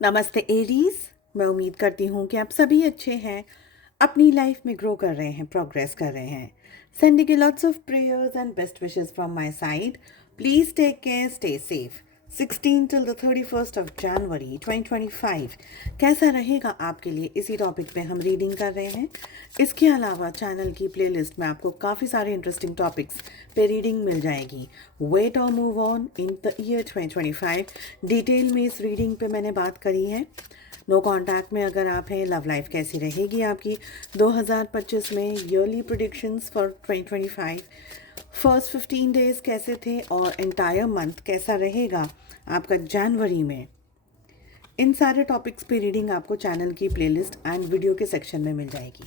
नमस्ते एरीज। मैं उम्मीद करती हूँ कि आप सभी अच्छे हैं, अपनी लाइफ में ग्रो कर रहे हैं, प्रोग्रेस कर रहे हैं। Sending you lots of prayers and best wishes from my side. Please take care, stay safe. 16 till the 31st of January 2025 कैसा रहेगा आपके लिए, इसी टॉपिक पे हम रीडिंग कर रहे हैं। इसके अलावा चैनल की प्लेलिस्ट में आपको काफ़ी सारे इंटरेस्टिंग टॉपिक्स पे रीडिंग मिल जाएगी। वेट और move on in the year 2025 detail में इस रीडिंग पे मैंने बात करी है। नो कॉन्टैक्ट में अगर आप हैं, लव लाइफ कैसी रहेगी आपकी 2025 में, yearly predictions for 2025, first 15 days कैसे थे और एंटायर मंथ कैसा रहेगा आपका जनवरी में। इन सारे टॉपिक्स पे रीडिंग आपको चैनल की प्लेलिस्ट एंड वीडियो के सेक्शन में मिल जाएगी।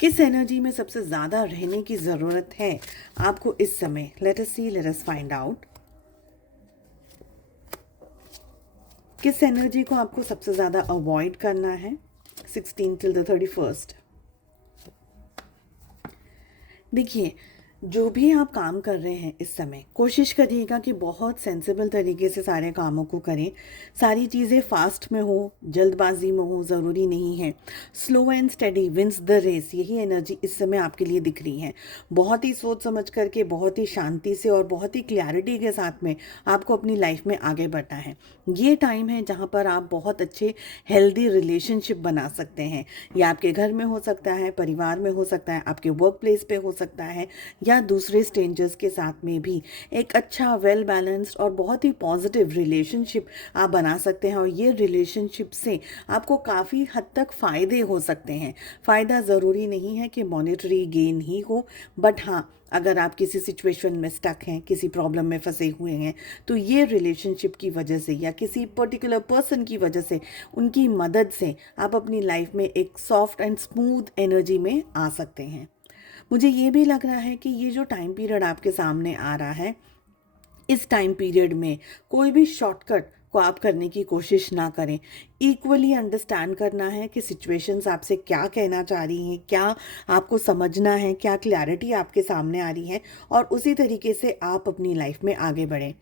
किस एनर्जी में सबसे ज़्यादा रहने की ज़रूरत है आपको इस समय, लेट अस सी, लेट अस फाइंड आउट। किस एनर्जी को आपको सबसे ज़्यादा अवॉइड करना है 16 till the 31st। देखिए, जो भी आप काम कर रहे हैं इस समय, कोशिश करिएगा कि बहुत सेंसिबल तरीके से सारे कामों को करें। सारी चीज़ें फास्ट में हो, जल्दबाजी में हो, ज़रूरी नहीं है। Slow and steady wins the race, यही एनर्जी इस समय आपके लिए दिख रही है। बहुत ही सोच समझ करके, बहुत ही शांति से और बहुत ही क्लैरिटी के साथ में आपको अपनी लाइफ में आगे बढ़ना है। ये टाइम है जहाँ पर आप बहुत अच्छे हेल्दी रिलेशनशिप बना सकते हैं। ये आपके घर में हो सकता है, परिवार में हो सकता है, आपके वर्क प्लेस पे हो सकता है, या दूसरे स्ट्रेंजर्स के साथ में भी एक अच्छा वेल बैलेंस्ड और बहुत ही पॉजिटिव रिलेशनशिप आप बना सकते हैं। और ये रिलेशनशिप से आपको काफ़ी हद तक फ़ायदे हो सकते हैं। फ़ायदा ज़रूरी नहीं है कि मॉनेटरी गेन ही हो, बट हाँ, अगर आप किसी सिचुएशन में स्टक हैं, किसी प्रॉब्लम में फंसे हुए हैं, तो ये रिलेशनशिप की वजह से या किसी पर्टिकुलर पर्सन की वजह से, उनकी मदद से आप अपनी लाइफ में एक सॉफ्ट एंड स्मूथ एनर्जी में आ सकते हैं। मुझे ये भी लग रहा है कि ये जो टाइम पीरियड आपके सामने आ रहा है, इस टाइम पीरियड में कोई भी शॉर्टकट को आप करने की कोशिश ना करें। इक्वली अंडरस्टैंड करना है कि सिचुएशंस आपसे क्या कहना चाह रही हैं, क्या आपको समझना है, क्या क्लैरिटी आपके सामने आ रही है, और उसी तरीके से आप अपनी लाइफ में आगे बढ़ें।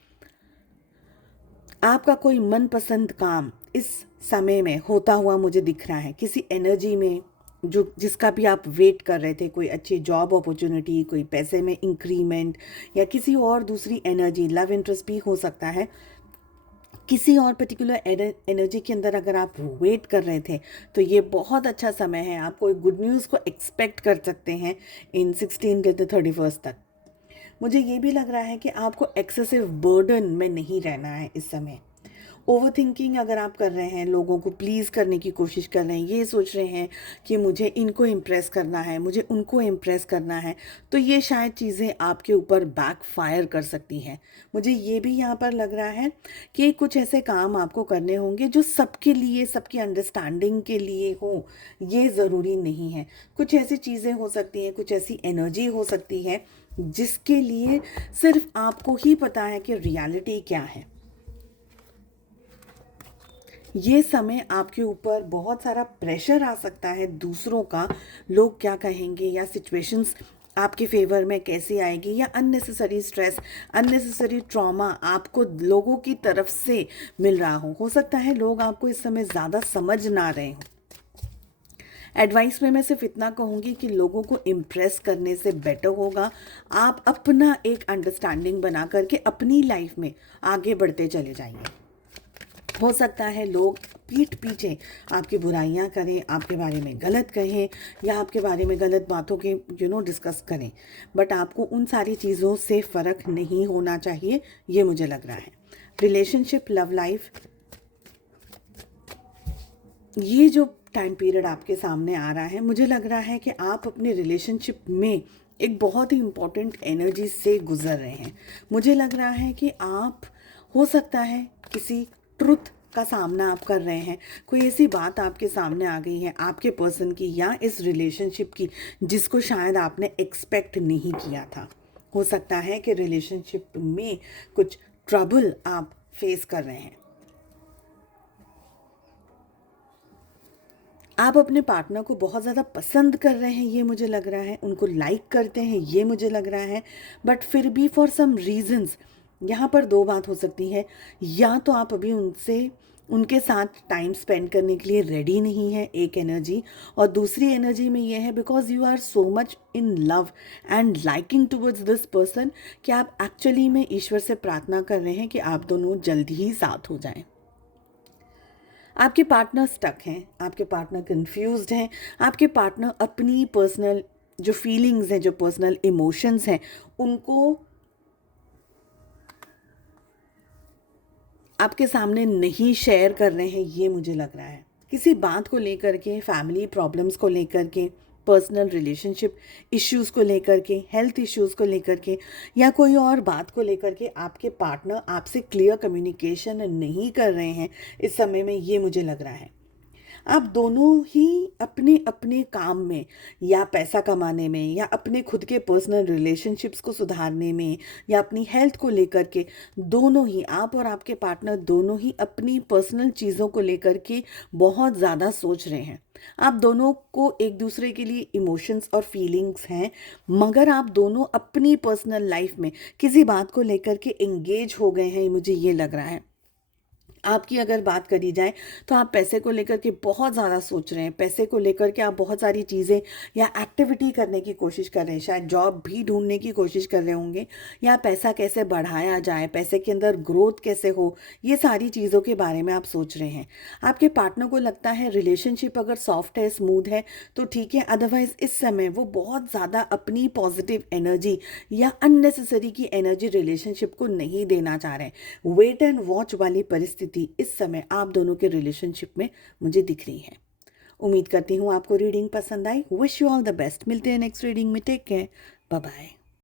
आपका कोई मनपसंद काम इस समय में होता हुआ मुझे दिख रहा है, किसी एनर्जी में जो जिसका भी आप वेट कर रहे थे। कोई अच्छी जॉब अपॉर्चुनिटी, कोई पैसे में इंक्रीमेंट, या किसी और दूसरी एनर्जी, लव इंटरेस्ट भी हो सकता है। किसी और पर्टिकुलर एनर्जी के अंदर अगर आप वेट कर रहे थे, तो ये बहुत अच्छा समय है। आप कोई गुड न्यूज़ को एक्सपेक्ट कर सकते हैं इन 16 till the 31st तक। मुझे ये भी लग रहा है कि आपको एक्सेसिव बर्डन में नहीं रहना है इस समय। ओवर थिंकिंग अगर आप कर रहे हैं, लोगों को प्लीज़ करने की कोशिश कर रहे हैं, ये सोच रहे हैं कि मुझे इनको इम्प्रेस करना है, मुझे उनको इम्प्रेस करना है, तो ये शायद चीज़ें आपके ऊपर बैक फायर कर सकती हैं। मुझे ये भी यहाँ पर लग रहा है कि कुछ ऐसे काम आपको करने होंगे जो सबके लिए, सबकी अंडरस्टैंडिंग के लिए हो। ये ज़रूरी नहीं है। कुछ ऐसी चीज़ें हो सकती हैं, कुछ ऐसी एनर्जी हो सकती है जिसके लिए सिर्फ आपको ही पता है कि रियलिटी क्या है। ये समय आपके ऊपर बहुत सारा प्रेशर आ सकता है दूसरों का, लोग क्या कहेंगे, या सिचुएशंस आपके फेवर में कैसे आएगी, या अननेसेसरी स्ट्रेस, अननेसेसरी ट्रॉमा आपको लोगों की तरफ से मिल रहा हो सकता है लोग आपको इस समय ज़्यादा समझ ना रहे हों। एडवाइस में मैं सिर्फ इतना कहूँगी कि लोगों को इम्प्रेस करने से बेटर होगा आप अपना एक अंडरस्टैंडिंग बना करके अपनी लाइफ में आगे बढ़ते चले जाइए। हो सकता है लोग पीठ पीछे आपकी बुराइयां करें, आपके बारे में गलत कहें, या आपके बारे में गलत बातों के डिस्कस करें, बट आपको उन सारी चीज़ों से फ़र्क नहीं होना चाहिए, ये मुझे लग रहा है। रिलेशनशिप, लव लाइफ, ये जो टाइम पीरियड आपके सामने आ रहा है, मुझे लग रहा है कि आप अपने रिलेशनशिप में एक बहुत ही इम्पॉर्टेंट एनर्जी से गुजर रहे हैं। मुझे लग रहा है कि आप, हो सकता है किसी ट्रुथ का सामना आप कर रहे हैं, कोई ऐसी बात आपके सामने आ गई है आपके पर्सन की या इस रिलेशनशिप की, जिसको शायद आपने एक्सपेक्ट नहीं किया था। हो सकता है कि रिलेशनशिप में कुछ ट्रबल आप फेस कर रहे हैं। आप अपने पार्टनर को बहुत ज़्यादा पसंद कर रहे हैं, ये मुझे लग रहा है, उनको लाइक करते हैं, ये मुझे लग रहा है, बट फिर भी फॉर सम रीजंस यहाँ पर दो बात हो सकती है। या तो आप अभी उनसे उनके साथ टाइम स्पेंड करने के लिए रेडी नहीं है, एक एनर्जी। और दूसरी एनर्जी में ये है because you are so much in love and liking towards this person कि आप एक्चुअली में ईश्वर से प्रार्थना कर रहे हैं कि आप दोनों जल्दी ही साथ हो जाएं। आपके पार्टनर स्टक हैं, आपके पार्टनर कंफ्यूज्ड हैं, आपके पार्टनर अपनी पर्सनल जो फीलिंग्स हैं, जो पर्सनल इमोशंस हैं, उनको आपके सामने नहीं शेयर कर रहे हैं, ये मुझे लग रहा है। किसी बात को लेकर के, फैमिली प्रॉब्लम्स को लेकर के, पर्सनल रिलेशनशिप इश्यूज़ को लेकर के, हेल्थ इश्यूज़ को लेकर के, या कोई और बात को लेकर के आपके पार्टनर आपसे क्लियर कम्युनिकेशन नहीं कर रहे हैं इस समय में, ये मुझे लग रहा है। आप दोनों ही अपने अपने काम में, या पैसा कमाने में, या अपने खुद के पर्सनल रिलेशनशिप्स को सुधारने में, या अपनी हेल्थ को लेकर के, दोनों ही, आप और आपके पार्टनर दोनों ही अपनी पर्सनल चीज़ों को लेकर के बहुत ज़्यादा सोच रहे हैं। आप दोनों को एक दूसरे के लिए इमोशंस और फीलिंग्स हैं, मगर आप दोनों अपनी पर्सनल लाइफ में किसी बात को लेकर के एंगेज हो गए हैं, मुझे ये लग रहा है। आपकी अगर बात करी जाए तो आप पैसे को लेकर के बहुत ज़्यादा सोच रहे हैं, पैसे को लेकर के आप बहुत सारी चीज़ें या एक्टिविटी करने की कोशिश कर रहे हैं, शायद जॉब भी ढूंढने की कोशिश कर रहे होंगे, या पैसा कैसे बढ़ाया जाए, पैसे के अंदर ग्रोथ कैसे हो, ये सारी चीज़ों के बारे में आप सोच रहे हैं। आपके पार्टनर को लगता है रिलेशनशिप अगर सॉफ्ट है, स्मूथ है तो ठीक है, अदरवाइज इस समय वो बहुत ज़्यादा अपनी पॉजिटिव एनर्जी या अननेसेसरी की एनर्जी रिलेशनशिप को नहीं देना चाह रहे हैं। वेट एंड वॉच वाली परिस्थिति इस समय आप दोनों के रिलेशनशिप में मुझे दिख रही है। उम्मीद करती हूँ आपको रीडिंग पसंद आई। Wish you all the best. मिलते हैं नेक्स्ट रीडिंग में। Take care, bye bye.